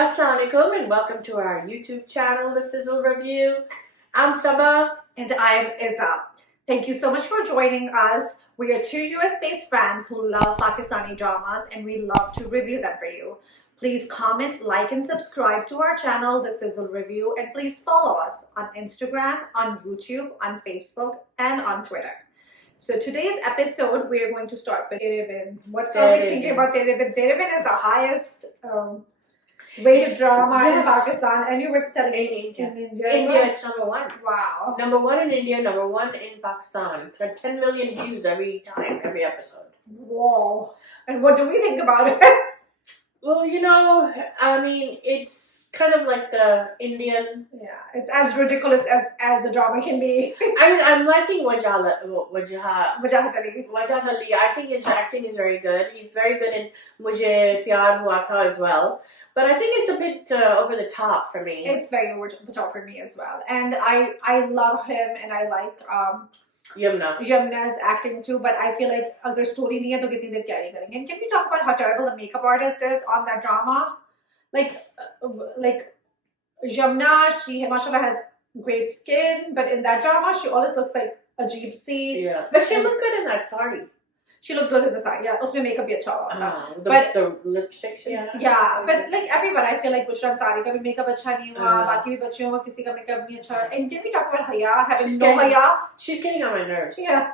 Assalamu alaikum and welcome to our YouTube channel, the Sizzle Review. I'm Sabah. And I'm Izza. Thank you so much for joining us. We are two US-based friends who love Pakistani dramas and we love to review them for you. Please comment, like, and subscribe to our channel, The Sizzle Review, and please follow us on Instagram, on YouTube, on Facebook, and on Twitter. So today's episode, we are going to start with Tere. What are we thinking about Tere? Tere is the highest rated drama in Pakistan, and you were telling me in India. India, it's number one. Wow. Number one in India, number one in Pakistan. It's got 10 million views every episode. Whoa. And what do we think about it? Well, it's kind of like the Indian. Yeah, it's as ridiculous as the drama can be. I'm liking Wajah Teri. Ali. I think his acting is very good. He's very good in Mujhe Pyar Hua Tha as well. But I think it's a bit over the top for me. It's very over the top for me as well. And I love him and I like Yumna's acting too. But I feel like agar story nahi hai to kitni der kya hi karenge. And can we talk about how terrible the makeup artist is on that drama? Like Yumna, she mashallah has great skin, but in that drama she always looks like a jeep seat. Yeah, but she looked good in that sari. She looked good in the side, yeah. Usme makeup bhi acha hua tha. The lipstick, yeah. But like everyone, I feel like Bushran Sari ka bhi makeup acha nahi hua, baki bhi bachiyon ka kisi ka makeup nahi acha. And can we talk about Haya having no Haya? She's getting on my nerves. Yeah.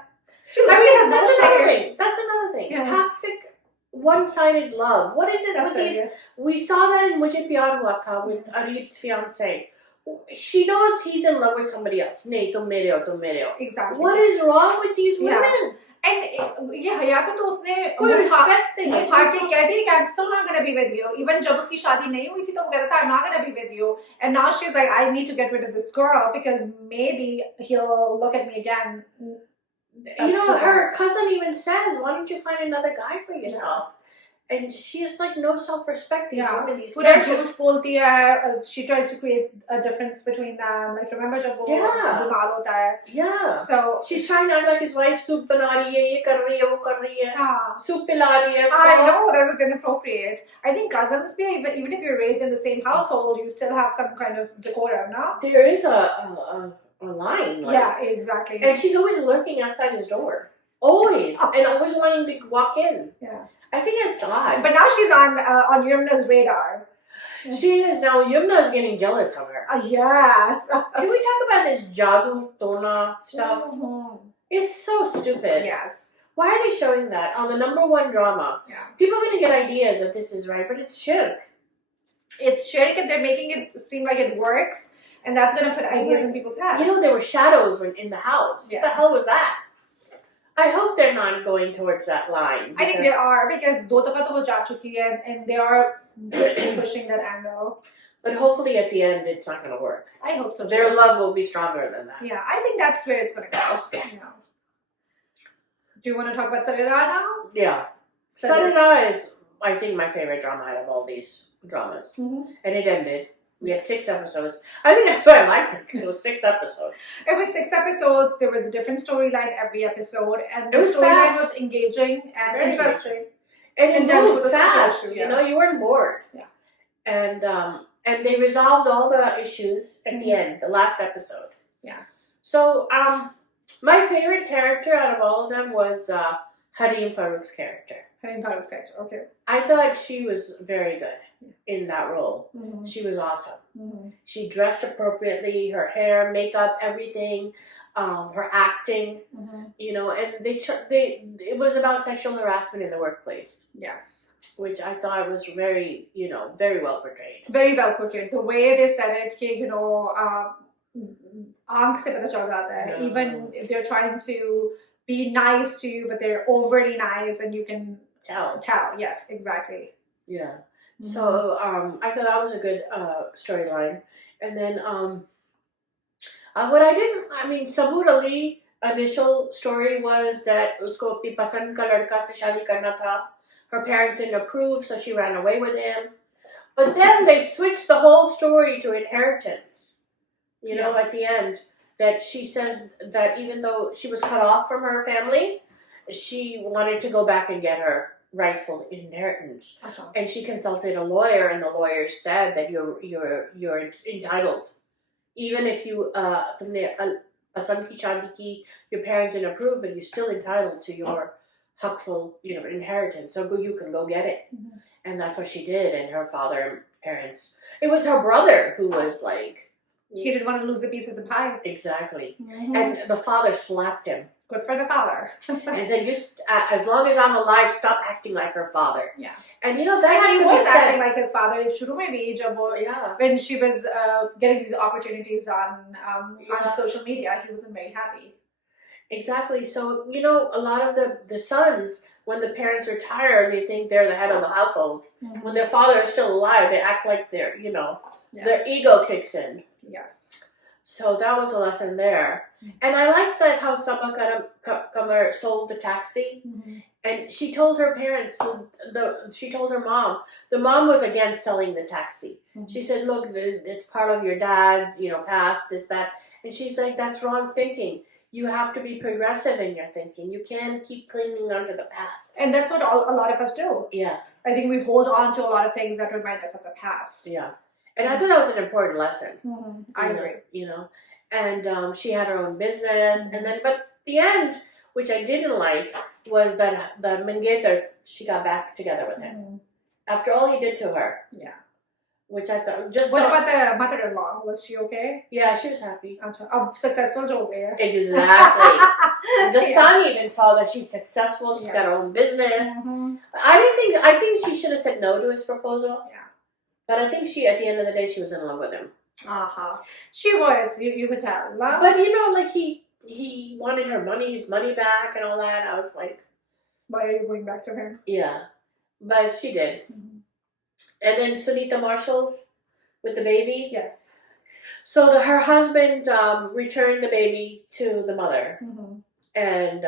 That's another thing. Yeah. Toxic, one-sided love. What is it with these? We saw that in Mujhe Pyar Hua Tha with Arif's fiance. She knows he's in love with somebody else. Nahi, tum mere ho. Exactly. What is wrong with these women? Yeah. And ये हया को तो उसने respect नहीं कहती है कि I'm still not gonna be with you. Even जब उसकी शादी नहीं हुई थी तो वो कहता था I'm not gonna be with you. And now she's like I need to get rid of this girl because maybe he'll look at me again. Her cousin even says, why don't you find another guy for yourself? And she's like no self-respect. These women, these characters. She tries to create a difference between them. Like remember जब वो बीमार होता है. Yeah. So she's trying to act like his wife soup बना रही है, ये कर रही है, वो कर रही है. Soup पिला रही है. I know that was inappropriate. I think cousins, even if you're raised in the same household, you still have some kind of decorum, no? There is a line. Like, yeah, exactly. And she's always lurking outside his door. Always. And always wanting to walk in. Yeah. I think it's odd. But now she's on Yumna's radar. She is now. Yumna's getting jealous of her. Yes. Can we talk about this Jadu Tona stuff? Mm-hmm. It's so stupid. Yes. Why are they showing that on the number one drama? Yeah. People are going to get ideas that this is right, but it's shirk. It's shirk and they're making it seem like it works. And that's going to put ideas in people's heads. There were shadows in the house. Yeah. What the hell was that? I hope they're not going towards that line. I think they are because do dafa to wo ja chuki hai and they are pushing that angle. But hopefully at the end it's not going to work. I hope so. Their love will be stronger than that. Yeah, I think that's where it's going to go. Do you want to talk about Sar-e now? Yeah. Sar-e is, I think, my favorite drama out of all these dramas. Mm-hmm. And it ended. We had 6 episodes. I think that's why I liked it, because it was 6 episodes. It was 6 episodes. There was a different storyline every episode. And the storyline was engaging and very interesting. And moved fast. You weren't bored. Yeah. And they resolved all the issues at the end, the last episode. Yeah. So, my favorite character out of all of them was Harim Farouk's character. Harim Farouk's character, okay. I thought she was very good in that role. Mm-hmm. She was awesome. Mm-hmm. She dressed appropriately, her hair, makeup, everything, her acting, and it was about sexual harassment in the workplace. Yes. Which I thought was very, very well portrayed. Very well portrayed. The way they said it, aankh se pata chal jata hai. Even if they're trying to be nice to you, but they're overly nice and you can tell. Yes, exactly. Yeah. Mm-hmm. So I thought that was a good storyline. And then Sabur Ali initial story was that usko apni pasand ka ladka se shaadi karna tha. Her parents didn't approve, so she ran away with him. But then they switched the whole story to inheritance. At the end, that she says that even though she was cut off from her family, she wanted to go back and get her rightful inheritance. अच्छा. And she consulted a lawyer, and the lawyer said that you're entitled, even if you तुमने पसंद की शादी की, your parents didn't approve, but you're still entitled to your huckful, inheritance. So you can go get it. Mhm. And that's what she did. And her father and parents, it was her brother who was like, He didn't want to lose a piece of the pie. exactly. Mhm. And the father slapped him Good for the father. and said, as long as I'm alive, stop acting like her father. Yeah. And that And had he to be was said. acting like his father. शुरू में भी जब वो Yeah. when she was getting these opportunities on Yeah. social media, he wasn't very happy. Exactly. So, a lot of the sons, when the parents retire, they think they're the head of the household. Mhm. When their father is still alive, they act like they're, Yeah. their ego kicks in. Yes. So that was a lesson there. And I like that how Sabah Kamar sold the taxi. Mhm. And she told her parents, she told her mom, the mom was against selling the taxi. Mhm. She said, look, it's part of your dad's, past, this, that. And she's like, that's wrong thinking. You have to be progressive in your thinking. You can't keep clinging onto the past. And that's what a lot of us do. Yeah. I think we hold on to a lot of things that remind us of the past. Yeah. And I thought that was an important lesson. Mhm. I agree. And she had her own business. Mhm. And then, but the end, which I didn't like, was that the Mengeter, she got back together with him. Mhm. After all he did to her. Yeah. Which I thought, just What so, about the mother-in-law? Was she okay? yeah, she was happy. अच्छा, अब successful जो हो गई है. Exactly. The Yeah. son even saw that she's successful. She's Yeah. got her own business. Mhm. I think she should have said no to his proposal. Yeah. But I think at the end of the day, she was in love with him. She was. You could tell. No? But like he wanted his money back and all that. I was like, Why are you going back to him? yeah. But she did. Mhm. And then Sunita Marshall's with the baby. Yes. So her husband returned the baby to the mother. Mhm. And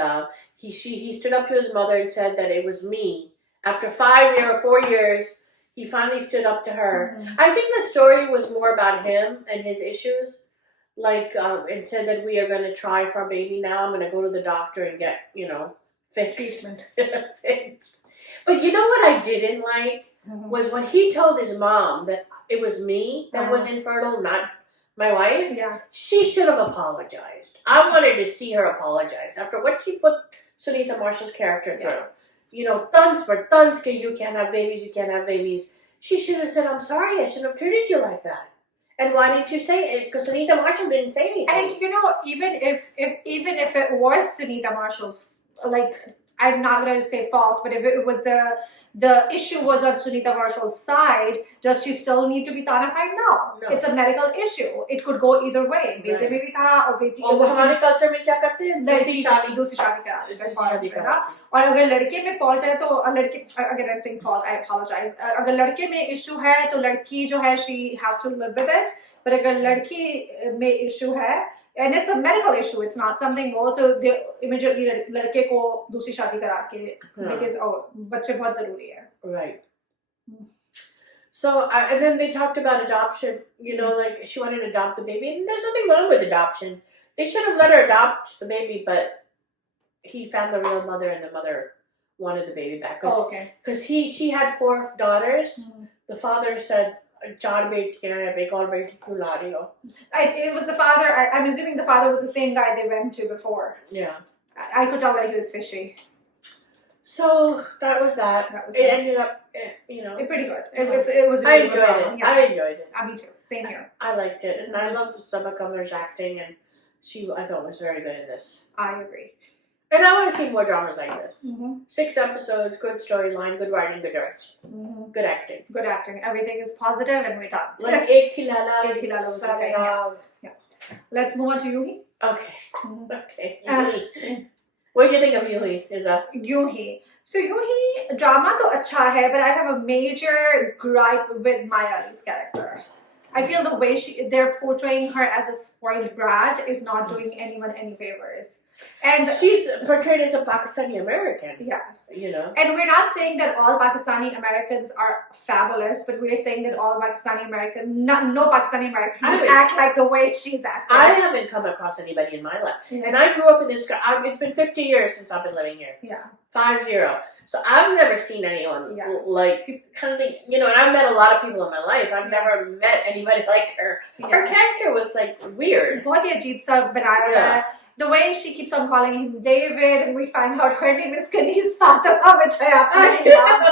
he stood up to his mother and said that it was me. After 4 years, he finally stood up to her. Mhm. I think the story was more about him and his issues. And said that we are going to try for a baby now. I'm going to go to the doctor and get, fixed. Treatment. Fixed. But you know what I didn't like? Mhm. Was when he told his mom that it was me that was infertile, not my wife. Yeah. She should have apologized. I wanted to see her apologize after what she put Sunita Marshall's character through. Tons for tons, you can't have babies, you can't have babies. She should have said, I'm sorry, I shouldn't have treated you like that. And why didn't you say it? Because Sunita Marshall didn't say anything. And even if it was Sunita Marshall's, I'm not going to say fault, but if it was the issue was on Sunita Marshall's side, does she still need to be tanafied? No. It's a medical issue. It could go either way. बेटे में भी था और बेटी और वो हमारे culture में क्या करते हैं? दूसरी शादी करा देते हैं. और अगर लड़के में फॉल्ट है तो अगर I'm saying fault, I apologize. अगर लड़के में इशू है तो लड़की जो है she has to live with it. पर अगर लड़की में इशू है, and it's a medical issue, it's not something वो तो immediately लड़के को दूसरी शादी करा के because बच्चे बहुत जरूरी है. Right. So and then they talked about adoption. Like she wanted to adopt the baby, and there's nothing wrong with adoption. They should have let her adopt the baby, but he found the real mother, and the mother wanted the baby back. Because she had 4 daughters. Mm-hmm. The father said, "4 बेटियां हैं, एक और बेटी क्यों ला रही हो?" It was the father. I'm assuming the father was the same guy they went to before. Yeah. I could tell that he was fishy. So that was that. It ended up, pretty good. It was. I enjoyed it. Yeah. I enjoyed it. Me too. Same here. I liked it, and I loved Sabah Kamar's acting, and I thought was very good in this. I agree. And I want to see more dramas like this. Mm-hmm. 6 episodes, good storyline, good writing, good direction, good acting. Good acting. Everything is positive, and we're done. Like Ek Thi Lala was the same. Yes. Yeah. Let's move on to Yunhi. Okay. Okay. Yunhi. What do you think of Yunhi? Yunhi. So Yunhi drama to acha hai, but I have a major gripe with Mayari's character. I feel the way they're portraying her as a spoiled brat is not doing anyone any favors. And she's portrayed as a Pakistani American. yes. You know. And we're not saying that all Pakistani Americans are fabulous, but we're saying that all Pakistani Americans, no Pakistani American would act like the way she's acting. I haven't come across anybody in my life. And I grew up in this, it's been 50 years since I've been living here. Yeah. 50. So I've never seen anyone like, kind of, you know, and I've met a lot of people in my life. I've never met anybody like her. Her character was like weird. बहुत ही अजीब सा बनाया है. The way she keeps on calling him David, and we find out her name is Kani's Fatima, which I absolutely loved.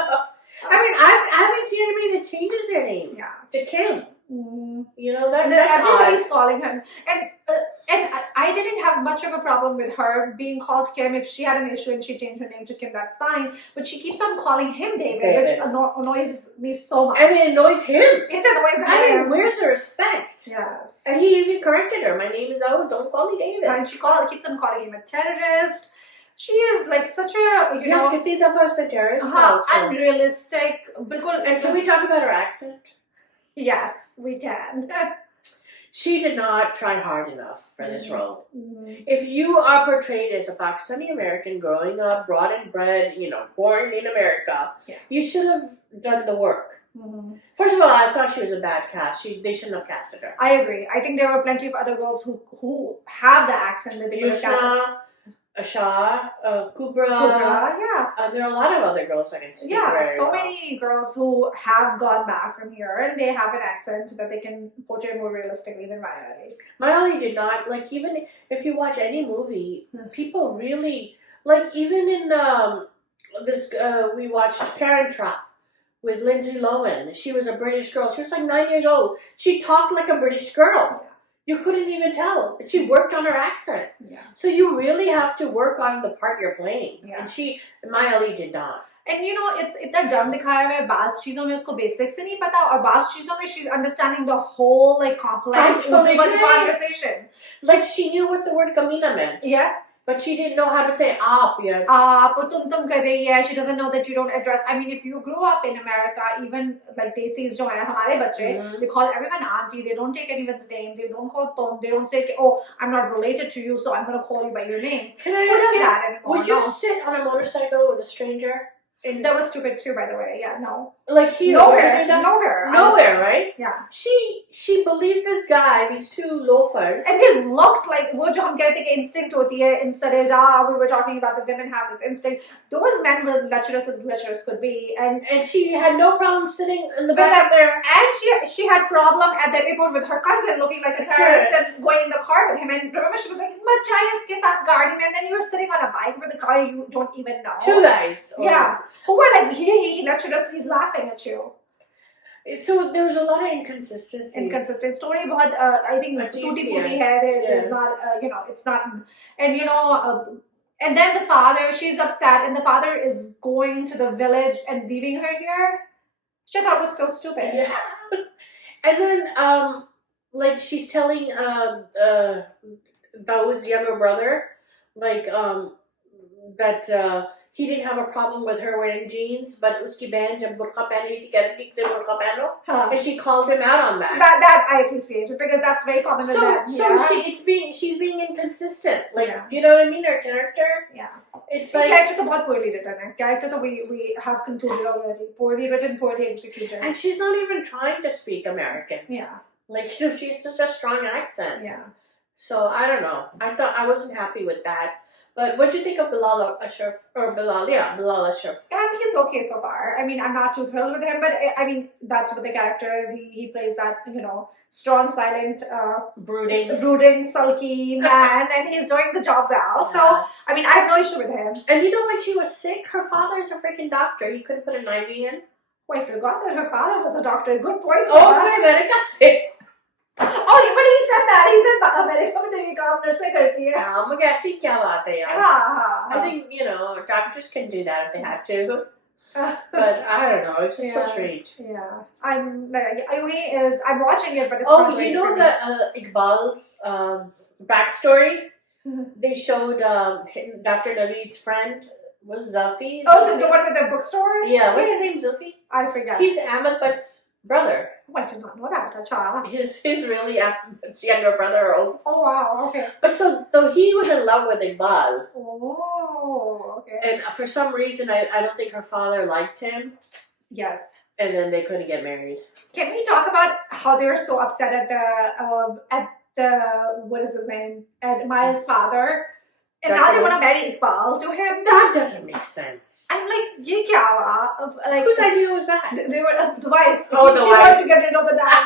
I mean, I haven't seen anybody that changes their name to Kim. You know, that's everybody's odd. calling him. And I didn't have much of a problem with her being called Kim. If she had an issue and she changed her name to Kim, that's fine. But she keeps on calling him David. Which annoys me so much. I mean, it annoys him. It annoys him. I mean, where's the respect? Yes. And he even corrected her. My name is don't call me David. And she keeps on calling him a terrorist. She is like such a, you know, कितनी दफा उसने terrorist unrealistic. And can we talk about her accent? Yes, we can. She did not try hard enough for this role. If you are portrayed as a Pakistani American growing up, brought and bred, you know, born in America, you should have done the work. First of all, I thought she was a bad cast. They shouldn't have casted her. I agree. I think there were plenty of other girls who have the accent that they could have casted. Asha, Kubra, there are a lot of other girls I can speak very well. Many girls who have gone back from here and they have an accent that they can portray more realistically than Mayali. Mayali did not, like, even if you watch any movie, people really, like, even in we watched Parent Trap with Lindsay Lohan. She was a British girl. She was like 9 years old. She talked like a British girl. You couldn't even tell, but she worked on her accent. So you really have to work on the part you're playing. And Mayali did not. And you know, it's इतना dumb दिखाया है. बाज़ चीज़ों में उसको basics से नहीं पता, और बाज़ चीज़ों में she's understanding the whole like complex conversation. Like she knew what the word kamina meant. Yeah. But she didn't know how to say aap yet. Aap, or tum kar rahi hai. She doesn't know that you don't address. I mean, if you grew up in America, even like Desis jo hai, hamare bacche, they call everyone auntie. They don't take anyone's name. They don't call tum. They don't say, oh, I'm not related to you, so I'm going to call you by your name. Can I ask you, that anymore? Would you sit on a motorcycle with a stranger? That was stupid too, by the way. Yeah, no. Like here, nowhere, right? Yeah. She believed this guy, these two loafers, and they looked like wo jo hum kehte ki instinct hoti hai in Sar-e, we were talking about the women have this instinct. Those men were lecherous as lecherous could be, and she had no problem sitting in the back there. And she had problem at the airport with her cousin looking like a terrorist and going in the car with him. And remember, she was like, "Mat jai iske saath gaadi mein," and then you're sitting on a bike with a guy you don't even know. Two guys. Yeah. Who were like, he lecherous, he's laughing at you. So there was a lot of inconsistencies. Inconsistent story, but I think tutti frutti hai. There's not, you know, it's not, and you know, and then the father, she's upset, and the father is going to the village and leaving her here, which I thought was so stupid. Yeah. And then, like, she's telling Dawood's younger brother, like, that he didn't have a problem with her wearing jeans, but uski behan jab burqa pehn rahi thi, keh rahi thi se burqa pehno, and she called him out on that. So that I appreciate it, because that's very common with men. So she's being inconsistent. Like, do you know what I mean? Her character. Yeah. It's like character to bahut poorly written hai. Character to we have concluded already. Poorly written, poorly executed. And she's not even trying to speak American. Yeah. Like, you know, she has such a strong accent. Yeah. So I don't know. I wasn't happy with that. But what do you think of Bilal Ashraf? Or Bilal Ashraf. He's okay so far. I mean, I'm not too thrilled with him, but I mean, that's what the character is. He plays that, you know, strong, silent, brooding, sulky man, and he's doing the job well. Yeah. So, I mean, I have no issue with him. And you know, when she was sick, her father's a freaking doctor. He couldn't put an IV in. Oh, I forgot that her father was a doctor. Good point. Oh, my America sick. Oh, but he said that. He said, America mein ye kaam nurse karti hai. हाँ, मगर ऐसी क्या बात है यार? I think, you know, doctors can do that if they had to. But I don't know. It's just so strange. Yeah. I'm watching it, but it's not. Oh, you know the Iqbal's backstory? They showed Dr. Naveed's friend was Zulfi. Oh, the one with the bookstore? Yeah. What's his name? Zulfi? I forget. He's Ahmed Bhatt's brother. Oh, I did not know that. Acha. His really younger brother. Oh, wow. Okay. But so he was in love with Iqbal. Oh, okay. And for some reason, I don't think her father liked him. Yes. And then they couldn't get married. Can we talk about how they were so upset at the what is his name? At Maya's father? And now they want to marry Iqbal to him? That doesn't make sense. I'm like, ye kya hua? Like, Whose idea was that? They were the wife. Oh, the she wife. wanted to get rid of the dad.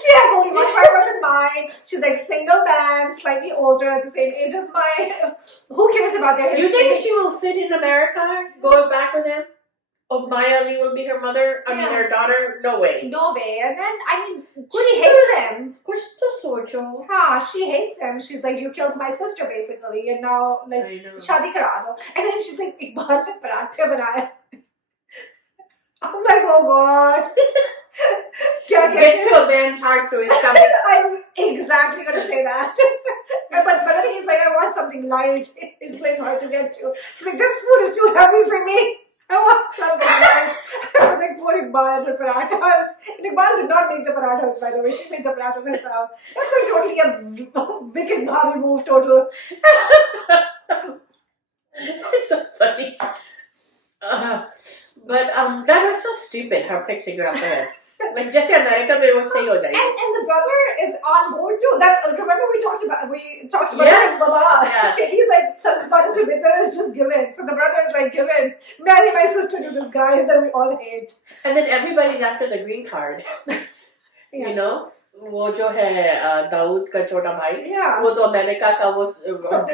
She has only one purpose in mind. She's like single man, slightly older, at the same age as mine. Who cares about their history? You think she will fit in America, going back with him? Oh, Maya Ali will be her mother? I mean, her daughter? No way. No way. And then, I mean, she hates him. She hates him. She's like, you killed my sister, basically. And now, like, shadi kara do. And then she's like, Iqbal ne parathe banaya. I'm like, oh God. Get to a man's heart through his stomach. I was exactly going to say that. but then he's like, I want something light. It's like hard to get to. He's like, this food is too heavy for me. I want something light. I was like, poor Iqbal and her parathas. And Iqbal did not make the parathas, by the way. She made the parathas herself. That's like totally a wicked Bobby move, total. It's so funny. But that was so stupid, her fixing her up there. Like, just America mein wo sahi ho jayegi. And the brother is on board too. Remember we talked about yes. Baba. Yes. He's like, Sarkapana se better is just given. So the brother is like, given. Marry my sister to this guy, and then we all hate. And then everybody's after the green card. You know? वो जो है दाऊद का छोटा भाई वो तो America का वो सब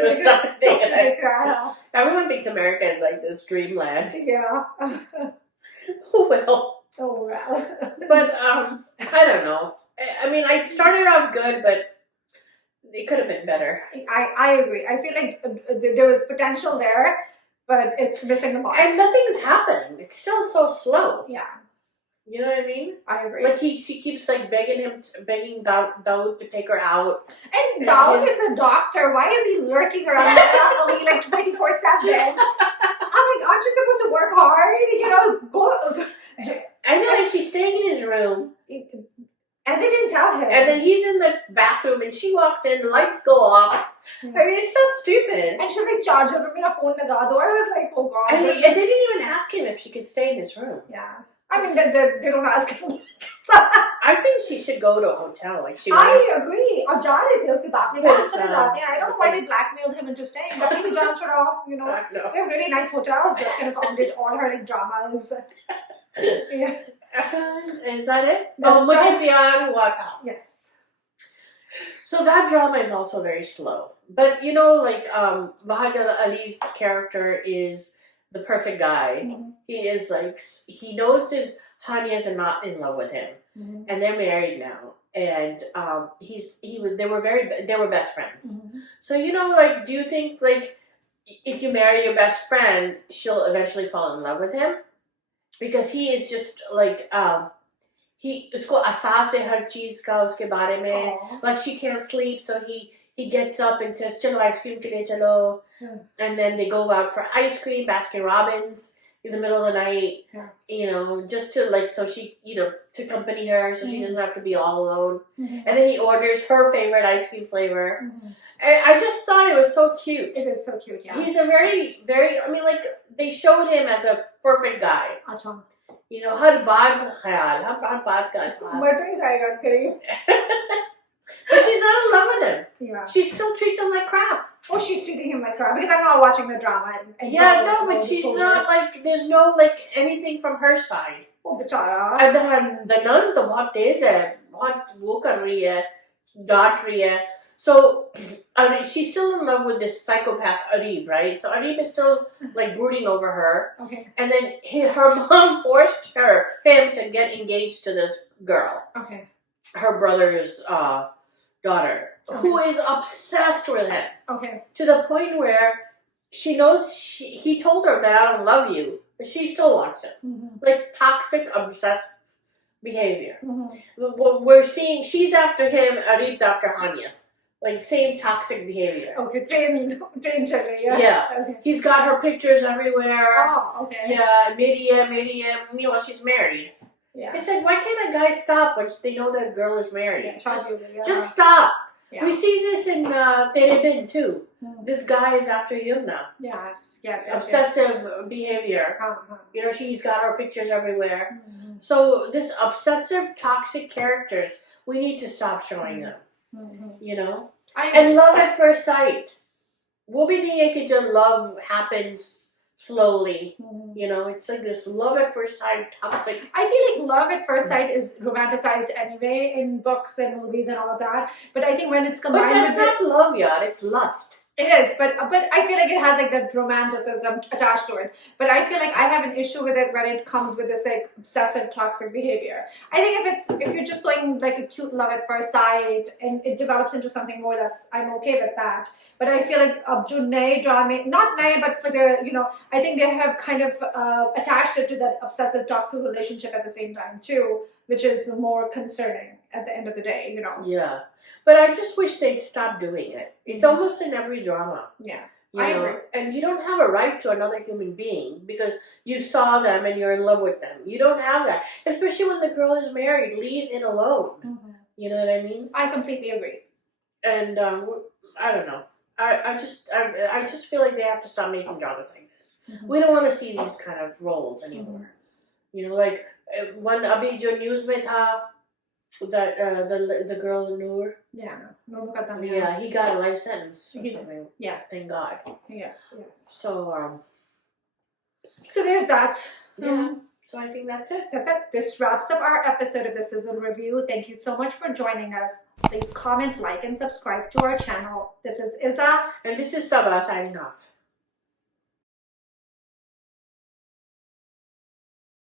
देख रहा है. Everyone thinks America is like this dreamland. Yeah. Well. Oh well. But I don't know. I mean, I started off good, but it could have been better. I agree. I feel like there was potential there, but it's missing the mark. And nothing's happening. It's still so slow. Yeah. You know what I mean? I agree. Like she keeps like begging Dawood to take her out. And Dawood is a doctor. Why is he lurking around like 24/7? I'm like, aren't you supposed to work hard? You know, go. I know, and she's staying in his room. And they didn't tell him. And then he's in the bathroom, and she walks in, the lights go off. I mean, it's so stupid. And she's like, charger pe mera phone laga do. I was like, oh God. And they didn't even ask him if she could stay in his room. Yeah. I mean, they don't ask him. I think she should go to a hotel. Like I agree. और जा रहे थे उसके बाप ने चले जाते हैं. I don't know why they blackmailed him into staying. But maybe जान छोड़ाओ, you know. They have really nice hotels that can accommodate all her like dramas. Yeah. Is that it? मुझे प्यार हुआ था. Yes. So that drama is also very slow. But you know, like Wahid Ali's character is the perfect guy. Mm-hmm. He is like, he knows his Hania's not in love with him, mm-hmm. and they're married now. And they were best friends. Mm-hmm. So you know, like, do you think like if you marry your best friend, she'll eventually fall in love with him? Because he is just like he usko asas hai har cheez ka uske bare mein. Like she can't sleep, so he gets up and says, "Chalo ice cream ke liye chalo." And then they go out for ice cream, Baskin Robbins, in the middle of the night. Yes. You know, just to like, so she, you know, to accompany her, so mm-hmm. she doesn't have to be all alone. Mm-hmm. And then he orders her favorite ice cream flavor. Mm-hmm. And I just thought it was so cute. It is so cute, yeah. He's a very, very, I mean, like, they showed him as a perfect guy. Achha. You know, har baat ka khayal, har baat ka asas. But she's not in love with him. Yeah. She still treats him like crap. Oh, she's treating him like crap because I'm not watching the drama. Yeah, no, but she's not like, there's no like anything from her side. Oh, bichara. And the nun to bahut tez hai, bahut wo kar rahi hai, daat rahi hai. So, she's still in love with this psychopath Arib, right? So Arib is still like brooding over her. Okay. And then her mom forced him to get engaged to this girl. Okay. Her brother's daughter, okay. Who is obsessed with him. Okay. To the point where she knows he told her that I don't love you, but she still wants him. Mm-hmm. Like toxic, obsessive behavior. Mm-hmm. We're seeing she's after him, Arib's after Hania. Like same toxic behavior. Okay, train chale, yeah. Yeah. Okay. He's got her pictures everywhere. Oh, okay. Yeah, medium. Meanwhile, she's married. Yeah. It's like, why can't a guy stop when they know that girl is married? Yeah, Just stop. Yeah. We see this in Tere too. Mm. This guy is after Yunhi. Yes. Obsessive behavior. Uh-huh. You know, she's got her pictures everywhere. Mm-hmm. So this obsessive, toxic characters, we need to stop showing them. Mm-hmm. You know? I And love at first sight. Wo bhi nahi hai ki jo love happens slowly. Mm-hmm. You know, it's like this love at first sight, toxic. I feel like love at first sight is romanticized anyway in books and movies and all of that. But I think when it's But combined that's with not love, yaar. It's lust. it is, but I feel like it has like that romanticism attached to it. But I feel like I have an issue with it when it comes with this like obsessive toxic behavior. I think if you're just showing like a cute love at first sight and it develops into something more, I'm okay with that. But I feel like jo naye drama, not naye, but for the I think they have kind of attached it to that obsessive toxic relationship at the same time too, which is more concerning at the end of the day. Yeah. But I just wish they'd stop doing it. It's almost in every drama. Yeah. I agree. And you don't have a right to another human being because you saw them and you're in love with them. You don't have that. Especially when the girl is married. Leave it alone. Mm-hmm. You know what I mean? I completely agree. And I don't know. I just feel like they have to stop making dramas like this. Mm-hmm. We don't want to see these kind of roles anymore. Mm-hmm. You know, like when Abhi jo news mein tha, that the girl Noor. Yeah. Yeah, he got a life sentence or something. Yeah. Thank God. Yes. So so there's that. Yeah. So I think that's it. That's it. This wraps up our episode of the Sizzle Review. Thank you so much for joining us. Please comment, like, and subscribe to our channel. This is Izza. And this is Sabah signing off.